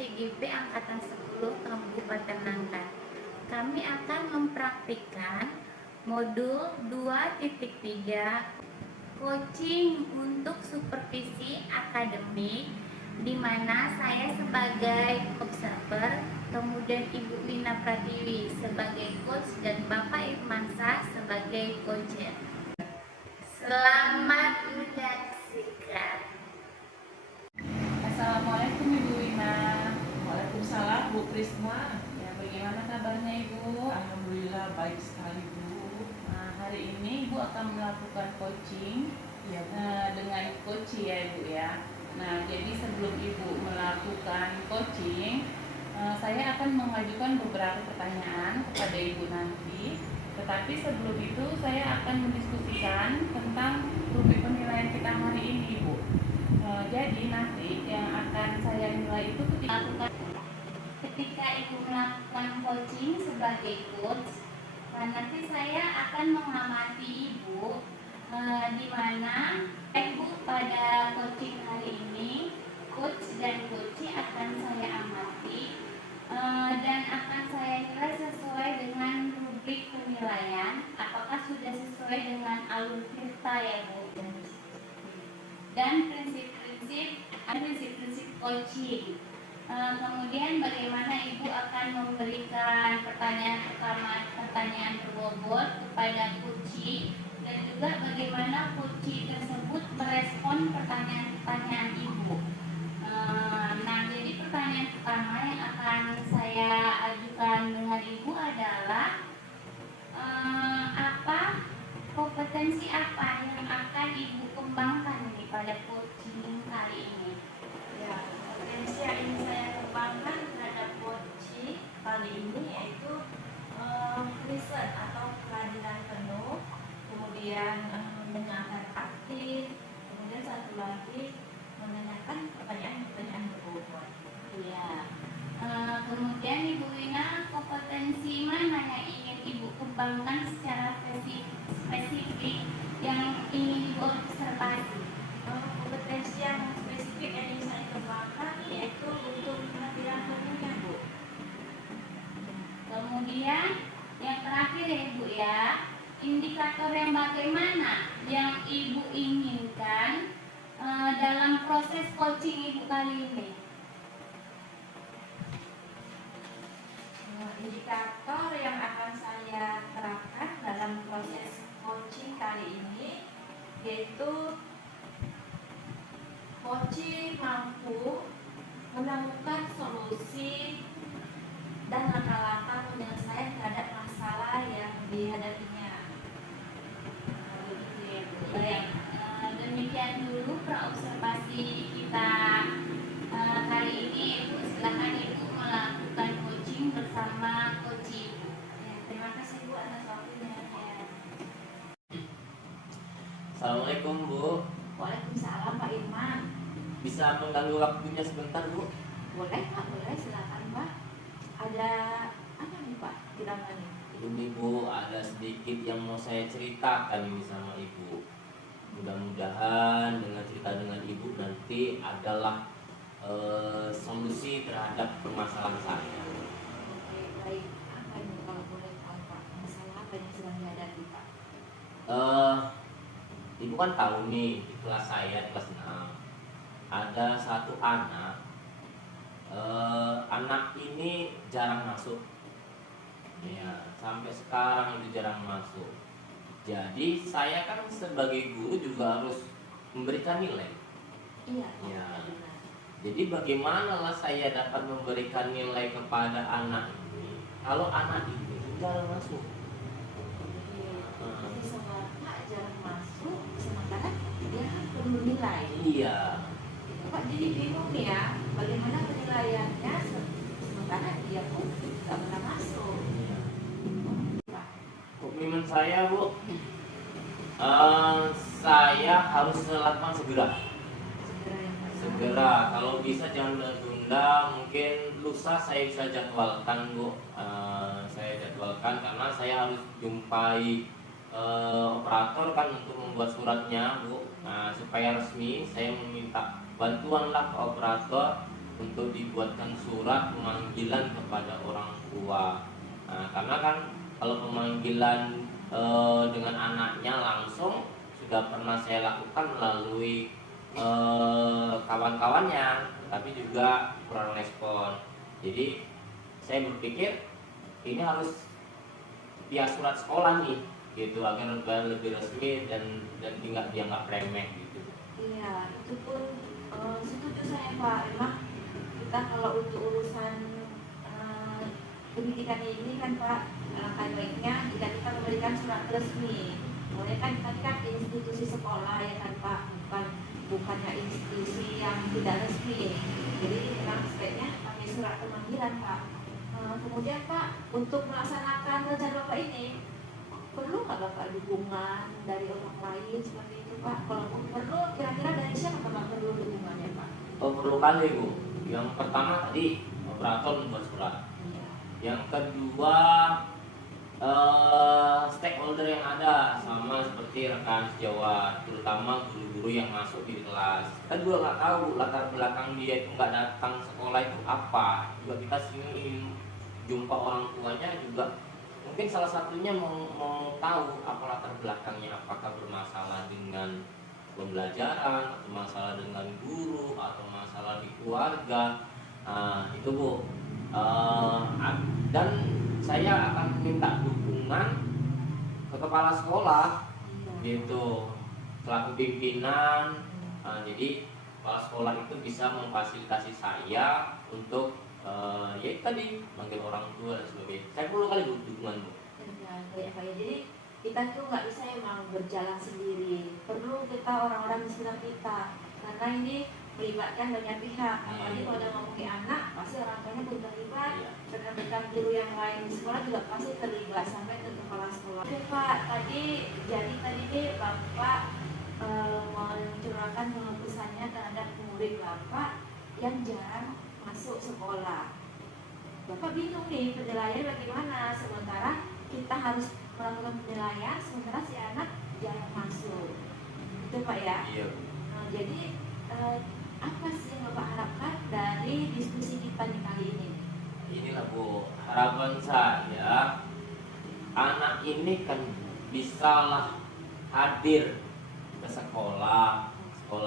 CGP Angkatan 10 Kabupaten Nangka. Kami akan mempraktikkan modul 2.3 coaching untuk supervisi akademik, di mana saya sebagai observer, kemudian Ibu Wina Pratiwi sebagai coach dan Bapak Irmansyah sebagai coacher. Selamat menyaksikan. Assalamualaikum Ibu Wina. Waalaikumsalam Bu Krisna. Ya, bagaimana kabarnya Ibu? Alhamdulillah baik sekali Bu. Nah, hari ini Ibu akan melakukan coaching Ya Bu. dengan coach ya Ibu ya. Nah, jadi sebelum Ibu melakukan coaching, saya akan mengajukan beberapa pertanyaan kepada Ibu nanti. Tetapi sebelum itu saya akan mendiskusikan tentang rubrik penilaian kita hari ini Ibu. Jadi nanti yang akan saya nilai itu Ketika Ibu melakukan coaching sebagai coach, nanti saya akan mengamati Ibu, di mana Ibu pada coaching hari ini, coach dan coachee akan saya amati, dan akan saya nilai sesuai dengan rubrik penilaian, apakah sudah sesuai dengan alur kita ya Bu, dan prinsip-prinsip coaching. Kemudian bagaimana Ibu akan memberikan pertanyaan berbobot kepada coachee, dan juga bagaimana coachee tersebut merespon pertanyaan-pertanyaan Ibu. Nah, jadi pertanyaan pertama yang akan saya ajukan dengan Ibu adalah kompetensi apa yang akan Ibu kembangkan pada coaching kali ini? Ya, potensi yang ingin saya kembangkan terhadap coaching kali ini yaitu riset atau kehadiran penuh, kemudian mendengarkan aktif, kemudian satu lagi menanyakan pertanyaan-pertanyaan berbobot. Ya. Kemudian Ibu Wina, kompetensi mana yang ingin Ibu kembangkan secara spesifik yang ingin Ibu observasi? Kompetensi yang spesifik yang ingin saya kembangkan yaitu untuk kehadiran penuhnya Bu. Kemudian yang terakhir ya Ibu ya, indikator yang bagaimana yang Ibu inginkan dalam proses coaching Ibu kali ini? Indikator yang akan saya terapkan dalam proses coaching kali ini yaitu coaching mampu menemukan solusi dan langkah-langkah penyelesaian terhadap masalah yang dihadapinya. Begitu ya Bu. Baik, demikian dulu praobservasi kita hari ini. Ibu silakan Ibu melakukan coaching bersama coach Ibu. Ya, terima kasih Bu atas waktunya. Ya. Assalamualaikum Bu. Waalaikumsalam Pak Irman. Bisa mengganggu waktunya sebentar Bu? Boleh Pak, boleh silakan Pak. Ada apa nih Pak ditangani? Ini Bu, ada sedikit yang mau saya ceritakan ini sama Ibu. Mudah-mudahan dengan cerita dengan Ibu nanti adalah solusi terhadap permasalahan saya. Oke, baik. Apa ini kalau boleh tahu Pak? Masalah apa yang sedang dihadapi Pak? Ibu kan tahu nih di kelas saya, kelas 6 ada satu anak. Anak ini jarang masuk. Ya, sampai sekarang itu jarang masuk. Jadi saya kan sebagai guru juga harus memberikan nilai. Iya, Pak. Ya. Benar. Jadi bagaimana lah saya dapat memberikan nilai kepada anak ini kalau anak ini jarang masuk? Jadi sama Pak jarang masuk, sementara dia perlu nilai. Iya. Pak jadi bingung nih ya, bagaimana penilaiannya sementara dia pun tidak pernah masuk. Pak, Komitmen saya Bu, saya harus melakukan segera. segera yang Pak. Segera, kalau bisa jangan tunda. Mungkin lusa saya bisa jadwalkan Bu. Saya jadwalkan karena saya harus jumpai operator kan untuk membuat suratnya Bu. Nah, supaya resmi saya meminta bantuanlah ke operator untuk dibuatkan surat pemanggilan kepada orang tua. Nah, karena kan kalau pemanggilan dengan anaknya langsung sudah pernah saya lakukan melalui kawan-kawannya, tapi juga kurang respon. Jadi saya berpikir ini harus via surat sekolah nih, gitu, agar lebih resmi dan tidak dianggap remeh gitu. Iya, itu pun setuju saya Pak. Memang kita kalau untuk urusan pendidikan ini kan Pak, alangkah baiknya jika kita memberikan surat resmi. Oleh kan tadi kan institusi sekolah ya kan Pak, bukannya institusi yang tidak resmi. Jadi memang sebaiknya kami surat pemanggilan Pak. Kemudian Pak, untuk melaksanakan rencana Bapak ini perlu nggak Bapak dukungan dari orang lain seperti itu Pak? Kalau perlu, kira-kira dari siapa Bapak perlu dukungannya Pak? Oh, perlu kali Bu. Yang pertama tadi operator membuat surat. Iya. Yang kedua stakeholder yang ada sama seperti rekan sejawat, terutama guru-guru yang masuk di kelas. Kita juga nggak tahu latar belakang dia itu nggak datang sekolah itu apa. Juga kita sini jumpa orang tuanya juga mungkin salah satunya mau tahu apa latar belakangnya, apakah bermasalah dengan pembelajaran atau masalah dengan guru atau masalah di keluarga. Nah, itu Bu. Dan saya akan minta dukungan ke kepala sekolah gitu selaku pimpinan. Jadi kepala sekolah itu bisa memfasilitasi saya untuk ya itu tadi manggil orang tua dan sebagainya. Saya perlu kali Bu dukungan Bu. Ya, Pak. Jadi kita tuh nggak bisa emang berjalan sendiri. Perlu kita orang-orang di sekitar kita. Karena ini melibatkan banyak pihak. Apalagi kalau udah ngomongin anak, pasti orang tuanya pun terlibat. Iya. Rekan-rekan guru yang lain di sekolah juga pasti terlibat sampai ke kepala sekolah. Oke Pak, tadi nih Bapak mencurahkan pengelusannya terhadap murid Bapak yang jarang masuk sekolah. Bapak bingung nih penilaian bagaimana, sementara kita harus melakukan penilaian sementara si anak jarang masuk. Itu Pak ya. Iya Bu. Jadi apa sih yang Bapak harapkan dari diskusi kita di kali ini? Inilah Bu, harapan saya anak ini kan bisalah hadir ke sekolah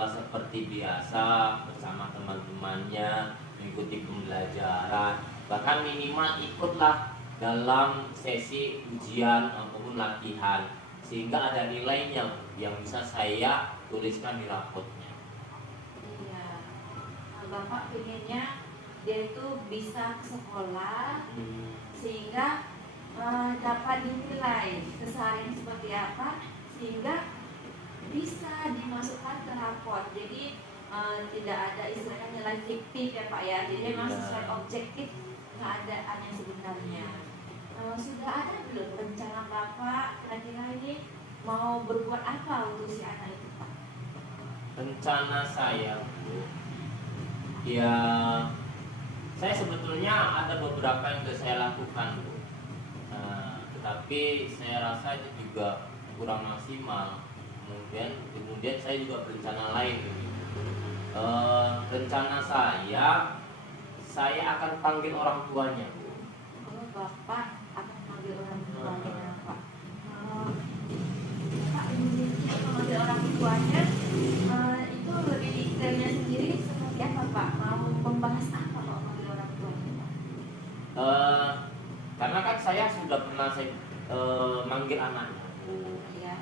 seperti biasa bersama teman-temannya, mengikuti pembelajaran, bahkan minimal ikutlah dalam sesi ujian maupun latihan, sehingga ada nilainya yang bisa saya tuliskan di rapotnya. Iya, Bapak pengennya dia itu bisa ke sekolah sehingga dapat dinilai keseharian seperti apa, sehingga bisa dimasukkan ke raport. Jadi tidak ada istilahnya nilai fiktif ya Pak ya. Jadi memang sesuai objektif keadaan yang sebenarnya. Sudah ada belum rencana Bapak kira-kira ini mau berbuat apa untuk si anak itu Pak? Rencana saya Bu, ya saya sebetulnya ada beberapa yang sudah saya lakukan Bu. Tetapi saya rasa itu juga kurang maksimal. Kemudian saya juga berencana lain. Rencana saya akan panggil orang tuanya Bu. Kalau Bapak akan panggil orang tuanya Pak. Bapak ingin memanggil orang tuanya itu lebih detailnya sendiri seperti apa Pak? Mau membahas apa Pak memanggil orang tuanya Pak? Karena kan saya sudah pernah manggil anaknya Bu. Iya.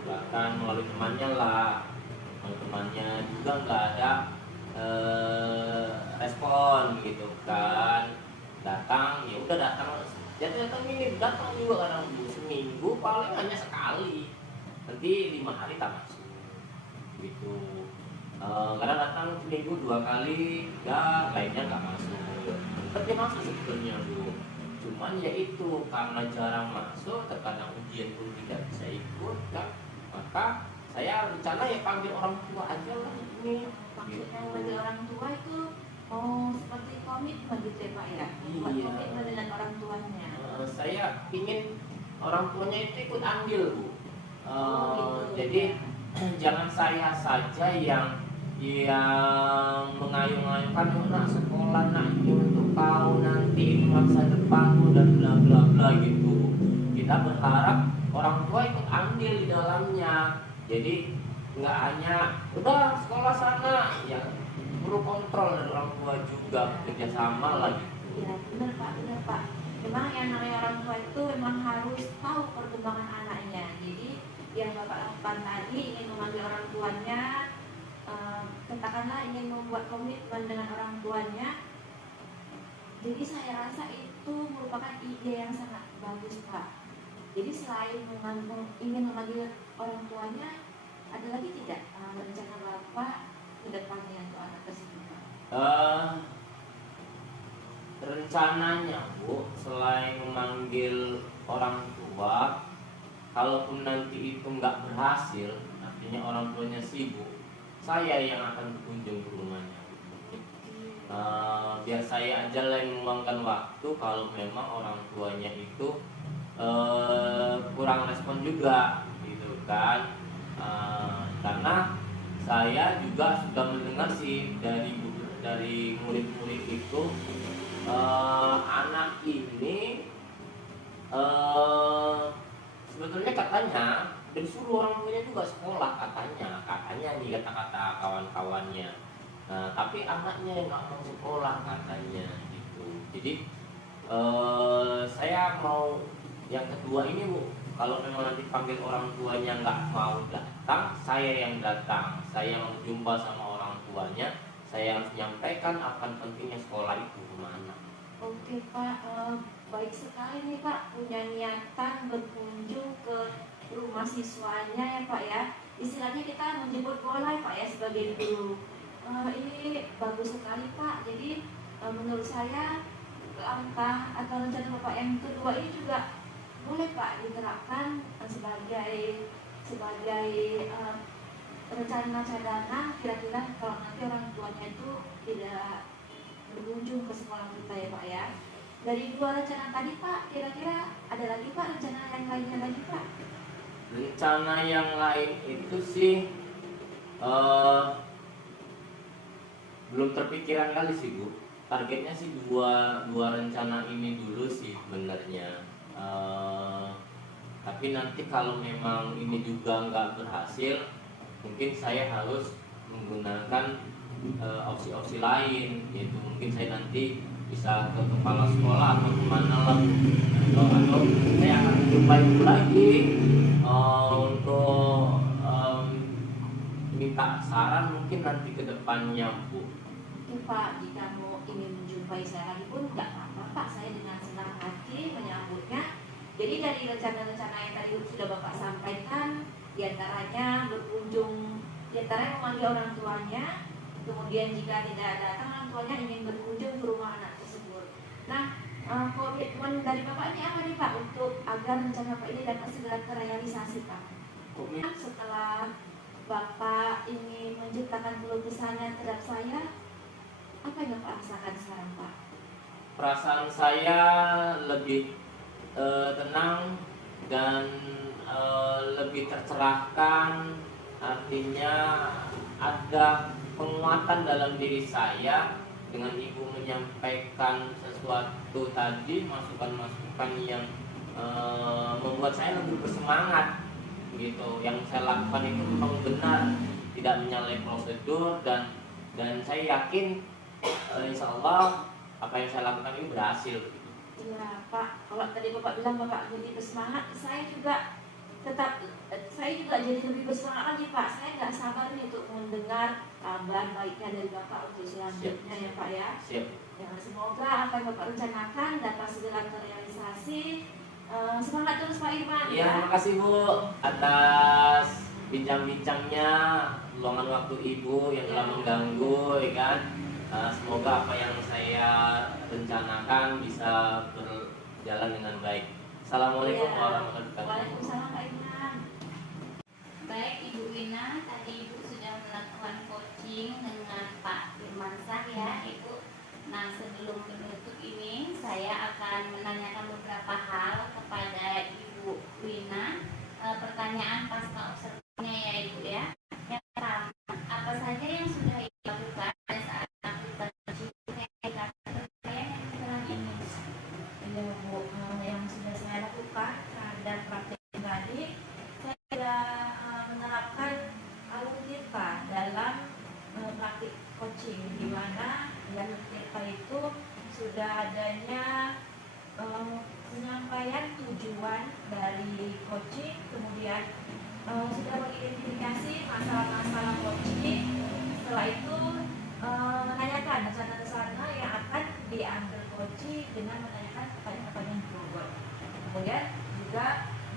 Bahkan melalui temannya lah, temannya juga nggak ada respon gitu kan. Datang ya udah datang, datang juga kadang Bu, seminggu paling hanya sekali, nanti 5 hari tak masuk gitu. Kadang datang seminggu 2 kali, lainnya nggak masuk. Tapi masuk sebetulnya Bu, cuman ya itu karena jarang masuk, terkadang ujian pun tidak bisa ikut kan, maka saya rencana ya panggil orang tua aja lah ini. Maksudnya memanggil orang tua itu seperti komitmen gitu ya Pak ya? Buat Iya. komitmen dengan orang tuanya. Saya ingin orang tuanya itu ikut andil Bu. Gitu, Jadi jangan saya saja yang yang mengayung-ayungkan, "Yuk nak sekolah nak, ini untuk kau nanti, ini masa depanmu," dan bla bla bla gitu. Kita berharap orang tua ikut andil di dalamnya. Jadi nggak hanya udah sekolah sana, ya perlu kontrol dari orang tua juga, kerjasama lah gitu. Ya benar Pak. Memang yang namanya orang tua itu memang harus tahu perkembangan anaknya. Jadi yang Bapak lakukan tadi ingin memanggil orang tuanya, katakanlah ingin membuat komitmen dengan orang tuanya. Jadi saya rasa itu merupakan ide yang sangat bagus Pak. Jadi selain ingin memanggil orang tuanya, ada lagi tidak rencana Bapak ke depannya untuk anak tersebut Pak? Rencananya Bu, selain memanggil orang tua, kalaupun nanti itu nggak berhasil, artinya orang tuanya sibuk, saya yang akan berkunjung ke rumahnya. Biar saya aja lah yang meluangkan waktu kalau memang orang tuanya itu kurang respon juga, gitu kan. Karena saya juga sudah mendengar sih dari murid-murid itu, anak ini sebetulnya katanya disuruh orang tuanya juga sekolah, katanya nih kata-kata kawan-kawannya. Tapi anaknya yang nggak mau sekolah katanya gitu. Jadi saya mau yang kedua ini Bu, kalau memang nanti panggil orang tuanya nggak mau datang, saya yang datang, saya mau jumpa sama orang tuanya, saya harus menyampaikan akan pentingnya sekolah itu kemana. Oke Pak, baik sekali nih Pak punya niatan berkunjung ke rumah siswanya ya Pak ya. Istilahnya kita menjemput bola ya Pak ya sebagai guru. Ini bagus sekali Pak. Jadi menurut saya langkah atau rencana Bapak yang kedua ini juga boleh Pak diterapkan sebagai rencana cadangan. Kira-kira kalau nanti orang tuanya itu tidak berkunjung ke sekolah kita ya Pak ya. Dari dua rencana tadi Pak, kira-kira ada lagi Pak rencana yang lainnya lagi Pak? Rencana yang lain itu sih belum terpikiran kali sih Bu. Targetnya sih dua rencana ini dulu sih sebenarnya. Tapi nanti kalau memang ini juga nggak berhasil, mungkin saya harus menggunakan opsi-opsi lain, yaitu mungkin saya nanti bisa ke kepala sekolah atau kemana lah, atau saya akan menjumpai ibu lagi untuk minta saran mungkin nanti ke depannya Bu. Oke Pak, jika mau ingin menjumpai saya lagi pun nggak apa-apa Pak, saya dengan senang hati menyambutnya. Jadi dari rencana-rencana yang tadi sudah Bapak sampaikan, diantaranya berkunjung, diantaranya memanggil orang tuanya, kemudian jika tidak datang orang tuanya ingin berkunjung ke rumah anak tersebut. Nah, komitmen dari Bapak ini apa nih Pak untuk agar rencana Bapak ini dapat segera terrealisasi Pak? Setelah Bapak ingin menciptakan keluh kesahnya terhadap saya, apa yang Bapak rasakan sekarang Pak? Perasaan saya lebih tenang dan lebih tercerahkan, artinya ada penguatan dalam diri saya dengan ibu menyampaikan sesuatu tadi, masukan-masukan yang membuat saya lebih bersemangat gitu. Yang saya lakukan itu memang benar, tidak menyalahi prosedur, dan saya yakin insya Allah apa yang saya lakukan ini berhasil. Iya Pak, kalau tadi Bapak bilang Bapak jadi bersemangat, saya juga jadi lebih bersemangat lagi Pak. Saya nggak sabar nih untuk mendengar kabar baiknya dari Bapak untuk selanjutnya ya Pak ya. Siap. Ya, semoga apa yang Bapak rencanakan dapat segera terrealisasi. Semangat terus Pak Irman Ya, terima kasih Bu atas bincang-bincangnya, luangan waktu Ibu yang telah mengganggu, ya kan. Semoga apa yang saya rencanakan bisa berjalan dengan baik. Assalamualaikum warahmatullahi wabarakatuh. Waalaikumsalam Pak Irman. Baik Ibu Wina, tadi Ibu sudah melakukan coaching dengan Pak Firmansyah ya Ibu. Nah sebelum menutup ini saya akan menanyakan beberapa hal kepada Ibu Wina. Pertanyaan pasca observasinya ya Ibu ya. Yang pertama, apa saja yang sudah dalam praktik coaching, di mana yang kita itu sudah adanya penyampaian tujuan dari coaching, kemudian sudah mengidentifikasi masalah-masalah coaching. Setelah itu menanyakan rencana-rencana yang akan diambil coaching dengan menanyakan pertanyaan-pertanyaan berikut. Kemudian juga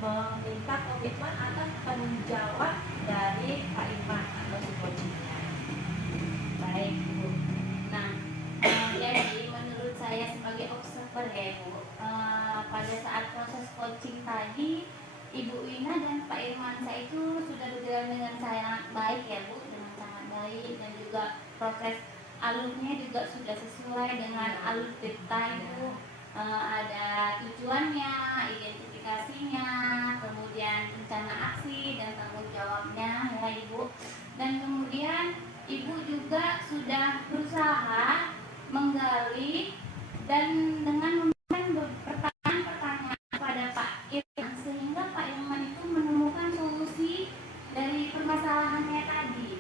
meminta komitmen atas tanggung jawab dari Pak Iman atau si coachingnya. Baik Bu. Nah, jadi menurut saya sebagai observer ya Bu, pada saat proses coaching tadi Ibu Wina dan Pak Irmansyah itu sudah berjalan dengan sangat baik ya Bu, dengan sangat baik, dan juga proses alurnya juga sudah sesuai dengan alur detail Bu. Ada tujuannya, identifikasinya, kemudian rencana aksi dan tanggung jawabnya ya Ibu. Dan kemudian Ibu juga sudah berusaha menggali dan dengan memberikan pertanyaan-pertanyaan kepada Pak Irman, sehingga Pak Irman itu menemukan solusi dari permasalahannya tadi.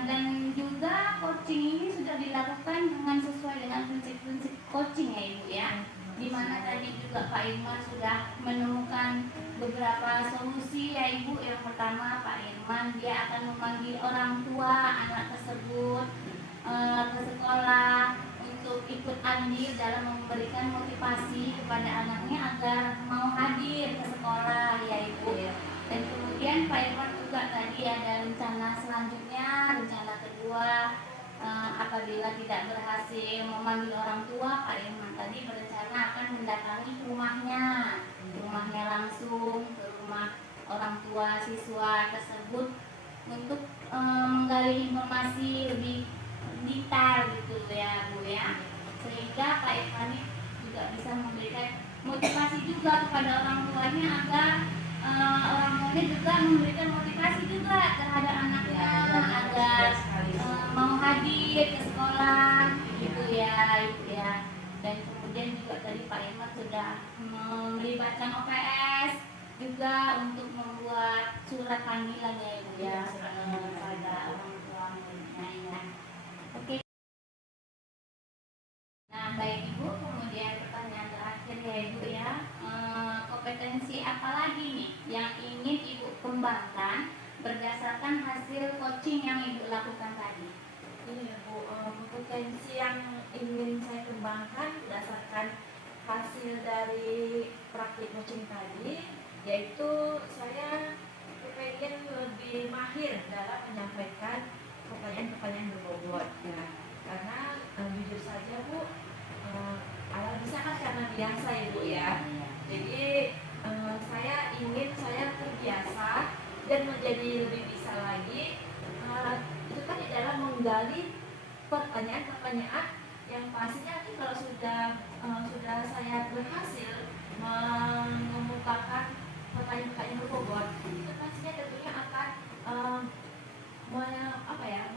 Dan juga coaching ini sudah dilakukan dengan sesuai dengan prinsip-prinsip coaching ya Ibu ya, di mana tadi juga Pak Irman sudah menemukan beberapa solusi ya Ibu. Yang pertama, Pak Irman dia akan memanggil orang tua anak tersebut ke sekolah untuk ikut andil dalam memberikan motivasi kepada anaknya agar mau hadir ke sekolah ya Ibu. Dan kemudian Pak Irman juga tadi ada rencana selanjutnya, rencana kedua, apabila tidak berhasil memanggil orang tua, Pak Irman tadi berencana akan mendatangi rumahnya langsung ke rumah orang tua siswa tersebut untuk menggali informasi lebih detail gitu ya Bu ya, sehingga Pak Irman juga bisa memberikan motivasi juga kepada orang tuanya agar orang tuanya juga memberikan motivasi juga terhadap anaknya agar mau hadir ke sekolah gitu ya Ibu ya. Dan kemudian juga tadi Pak Irman sudah melibatkan OPS juga untuk membuat surat panggilan ya Ibu ya kepada orang tua muridnya ya. Oke. Nah baik Ibu, kemudian pertanyaan terakhir ya Ibu ya, kompetensi apa lagi nih yang ingin Ibu kembangkan berdasarkan hasil coaching yang Ibu lakukan tadi? Ini ya Bu, kompetensi yang ingin saya kembangkan berdasarkan hasil dari praktik coaching tadi, yaitu saya pengen lebih mahir dalam menyampaikan pertanyaan-pertanyaan berbobot ya. Karena jujur saja Bu, awal bisa kan karena biasa ya Bu ya. Jadi saya terbiasa dan menjadi lebih bisa lagi itu kan di dalam menggali pertanyaan-pertanyaan yang pastinya nanti kalau sudah saya berhasil mengemukakan pertanyaan-pertanyaan berbobot, itu pastinya tentunya akan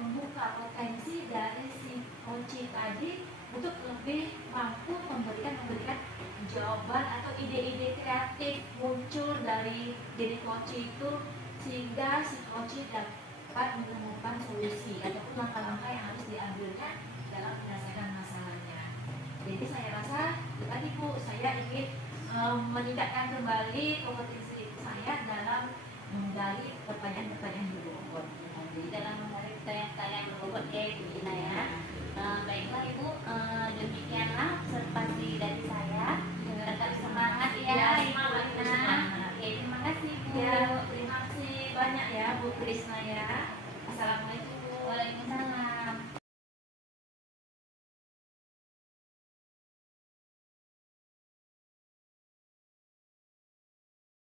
membuka potensi dari si coach tadi untuk lebih mampu memberikan jawaban atau ide-ide kreatif muncul dari diri coach itu, sehingga si coach dapat menemukan solusi ataupun langkah-langkah yang harus diambilnya dalam menyelesaikan masalahnya. Jadi saya rasa tadi Bu, saya ingin meningkatkan kembali kompetensi saya dalam menggali pertanyaan-pertanyaan berbobot. Jadi dalam menarik pertanyaan berbobot ya Ibu Ina ya. Baiklah Ibu, demikianlah observasi dari saya. Tetap semangat ya Ibu Ina. Oke, terima kasih Bu. Ya, terima kasih banyak ya Bu Krisna ya. Assalamualaikum.